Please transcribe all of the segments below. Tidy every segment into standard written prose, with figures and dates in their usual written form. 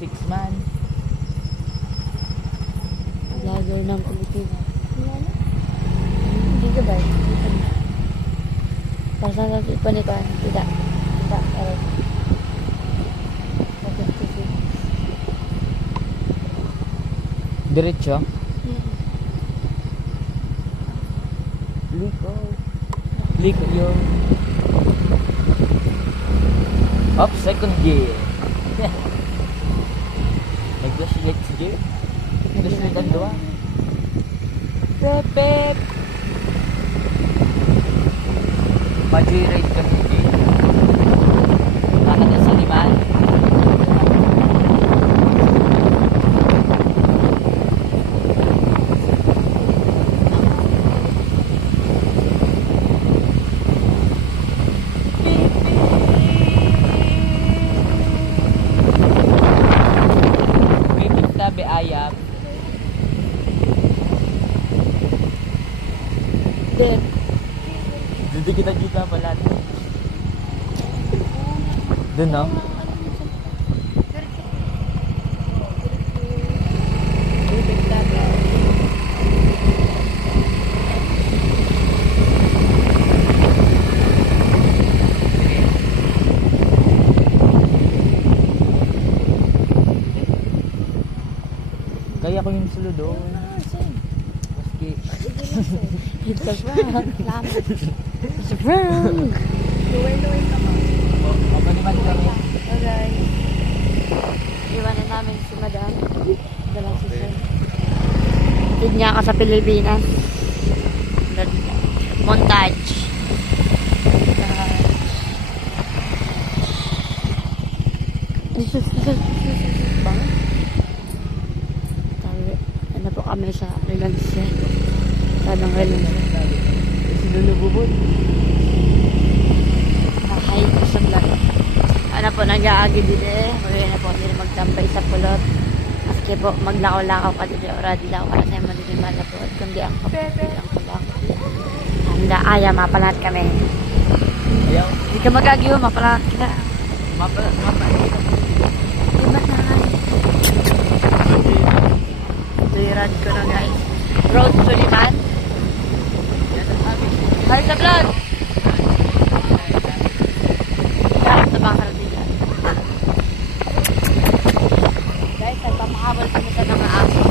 Man. Vlogger ng Pilipinas. Hindi ka ba? Basta sa tipo nito, tidak. Tidak, pero. Diretso. Liko. Liko yun. Up, second gear. Negotiate si gear. Negotiate ang dua. Repep. Ma-joyride kami ni gear. Lakad na sa liman. Ayam. Then, Dito kita pala. Doon, no? Kaya ko yung solo doon. Maski. it's a prank. It's a prank. Luway-luway ka ba? Mapaniman kami. Okay. Iwanan namin si Madam. Dalang si Sir. Hindi niya ka sa Pilipinas. Montage. This is bang? Ano po kami sa Relancia. Tanong Relancia. Sinulububod. Hi po sa vlog. Ano po, nag-aagi din eh. Magayon na po hindi na magtambay sa pulot. Maski po, maglakaw-lakaw ka din. Ora di lang para sa'yo manilin malapot. Kundi ang kapatid lang ko lang. Handa, aya, mapalat kami. Ayaw. Hindi ka mag-agiw, mapalat ka. Mapalat. Di ba na? Tuyran ko na guys. Road Suliman. Hi sa vlog! Dahil sa bakal nila. Guys, nagpamahabol kami sa mga aso.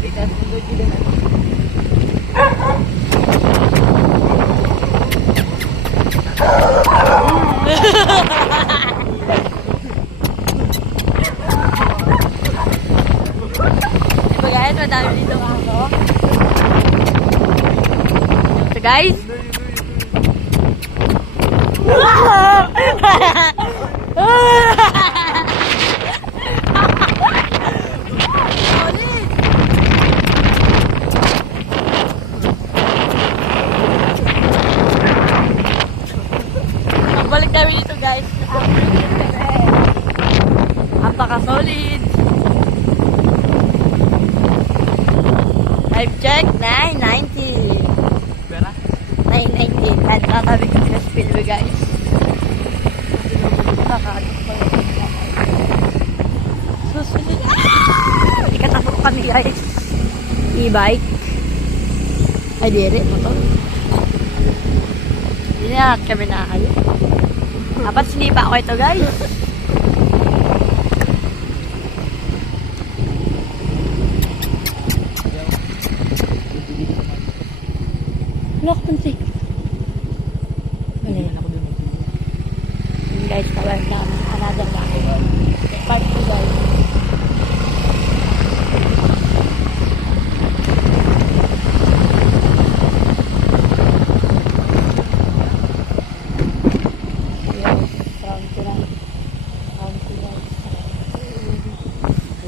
Itas mundo sila na. Diba guys, madami dito aso. So guys, balik kami dito guys. Napaka-solid. Live check, 990. Pera? 990. At natabi kami na spillway guys. Susunod. Ikatakot kami guys. E-bike. Ay, dire, motor. Hindi na lahat kami nakakayo. Dapat sinipa ko ito guys. Wala ko pansin. Bali. Yun guys, tawag namin. Another namin. Part 2 guys.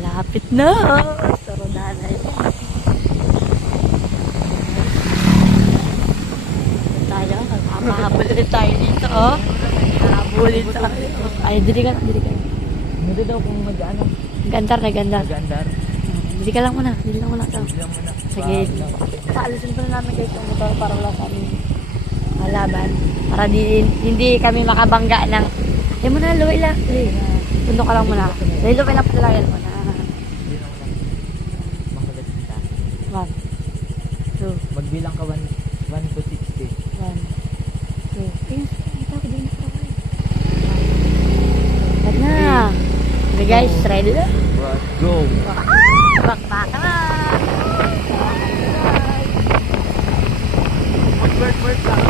Lapit na! Saro nanay. Tayo, magpapahabol ulit tayo dito, oh. Habulin tayo. Ay, dili ka. Hindi daw kung mag-ano. Gandar na gandar. Mag-andar. Dili ka lang muna. Dili lang muna. Hindi lang muna. Sige. Paalisin pa na namin guys ang motor para wala sa aming laban. Para hindi kami makabangga ng Yan mo na, luway lang. Tundo ka lang muna. Dahil luway lang patalayan mo na. Hindi na ko lang makagat kita. 1, 2, Magbilang ka 1 to 60. 1, 2. Tingnan, ito ako din ito. At na. Okay guys, ready na? Let's go! Bakbaka na. Work lang.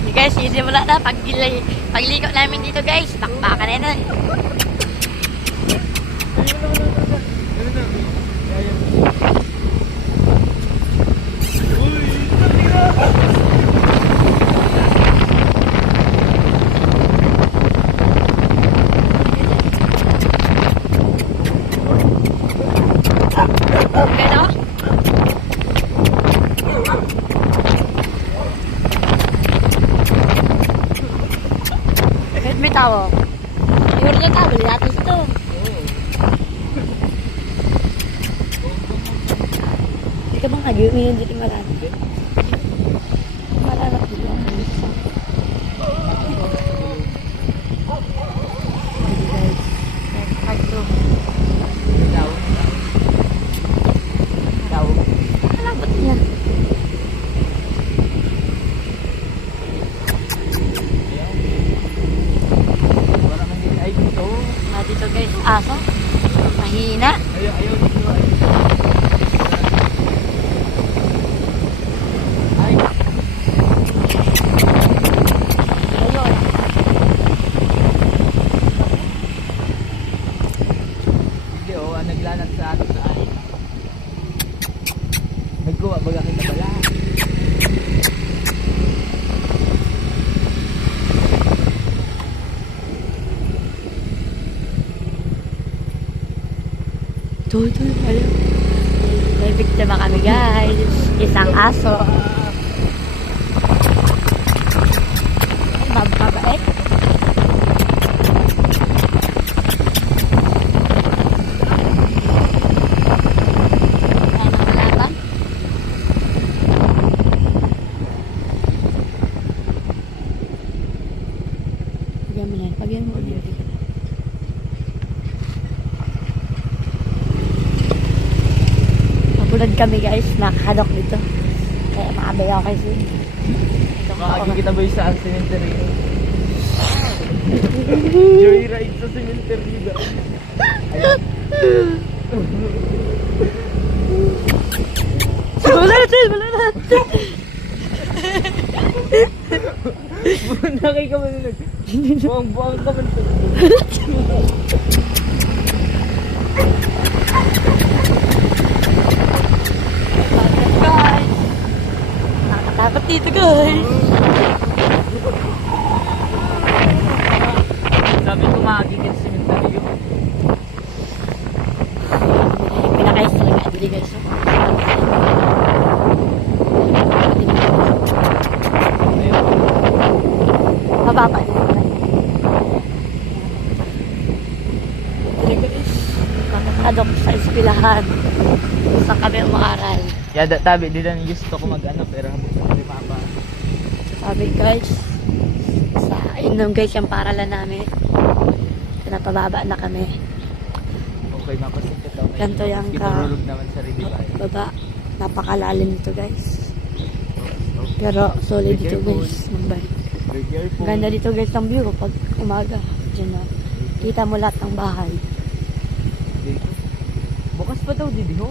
Okay guys, sisimula na. Pagligo namin dito guys, bakbaka na yun. Okay na? Kahit may tao. Ayun niya tao, bali natin ito. Hindi ka bang kagyo? May hindi malanap. Malanap dito. Malapot niya. Para man din ay dito. Dito guys, aso. Mahina. Ayaw dito. Ay. Ayun. Hindi naglanat sa atin sa ay. Nagkuha baga kita bala. Tuh, ayun. May biktima kami guys. Isang aso. Mababait. Wala nang kalaban. Pagyan mo na yan. Pagyan mo. Mapulad kami guys. Nakahadok dito. Kaya maabay ako kay Sid. Makakikita ba yung sa cemetery? Joyride sa cemetery ba? Ayan. Wala natin! Wala natin! Nakay ka man nag... Buang-buang ka man sa... Guys! Nakakatakot dito guys! Sabi ko makakikita sa cemetery yun. Pinakais talaga dili guys. Mababa din naman. Dili guys. Nakakadok sa eskwelahan. Saan kami umaaral. Yada tabi, di lang gusto ko mag-ano pero habang sa mapa. Sabi guys, sa inom guys yung paralan namin. Pinapababa na kami. Okay, mapasikot daw. Ganito yung ka- Kinurulog naman sa ribibay. Baba, napakalalim nito guys. Pero solid Be dito careful. guys. Magbalik. Be careful. Ganda dito guys ng view pag umaga. Diyan na. Kita mo lahat ng bahay. Dito. Bukas pa daw, Didi, ho?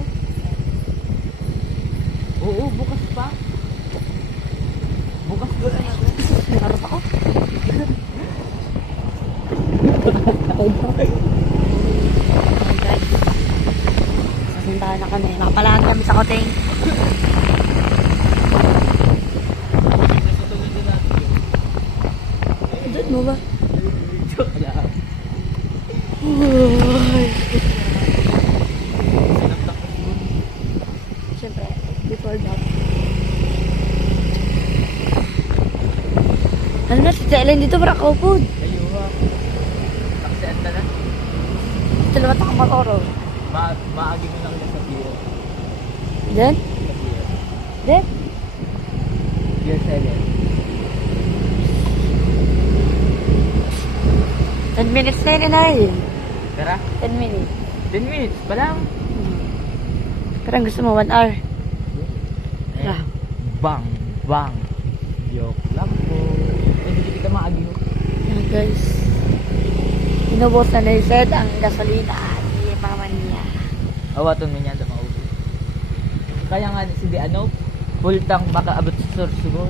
Oo, bukas pa. Bukas pa na natin. Nakarap ako. Okay guys. Sasundahan na kami. Nakapalahan kami sa koting. Napatungin din natin yun. Doon mo ba? Joke lang. Uy. Sinaptak ko siguro. Siyempre, before that. Ano na, si Ellen dito para kaupod. Ayaw ha. Taksian ka na. Dalawa takang matoro. Maagi mo na kaya sa pier. Then? Sa pier. Then? Di Year 7. 10 minutes na yun, inay. Tara, 10 minutes. 10 minutes pa lang. Parang gusto mo 1 hour. Ayan. Bang, bang. Joke lang po. Hindi kita maagyo. Yan guys. Inubos na ni Zed ang gasolina ni mama niya. Awaton mo niya na maubos. Kaya nga si Di ano, full tank makaabot sa Sorsogon.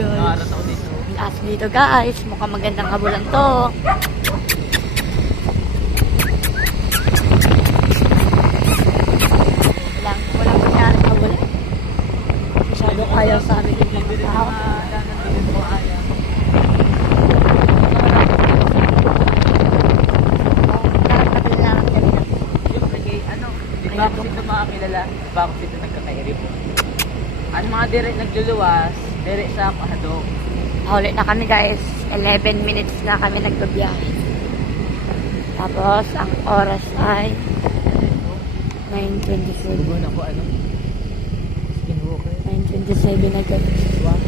Nakarat ako dito. As dito guys, mukhang magandang habulan to. Walang nangyari habulan. Masyado kayo sa amin din ng tao. Nakakatilangan kami na. Di ba ako sito makakilala? Di ba ako sito nagkakairip? Ang mga dire nagluluwas, dire sa Kahadok. Huli na kami guys. 11 minutes na kami nagbabiyahe. Tapos, ang oras ay 9:27. Bugon ako ano? Skinwalker. 9:27 na guys. Wow.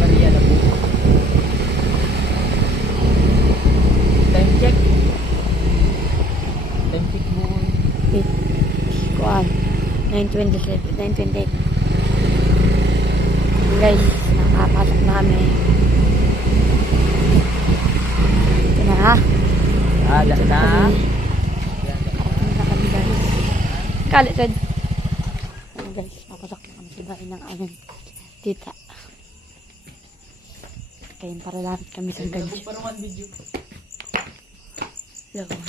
Maria na po. Time check. Time check mo. Wait. Kuan. 9:27. 9:28. Guys, nakapasok na kami. Ito na ha. Ala Dito na. kami. Dito na kami guys. Kalit Red. Ano guys, papasok na kami sa bahay ng aming tita. Kaya para lapit kami sa gadget. Parang one video.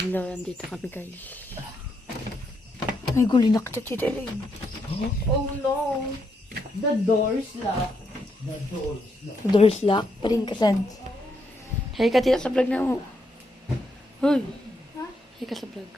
Hello, nandito kami guys. May guli na kita tita Elaine. Oh no. The door's locked. Doors lock pa rin kasan. Hey ka tita sa vlog na mo. Hoy. Hey ka sa vlog.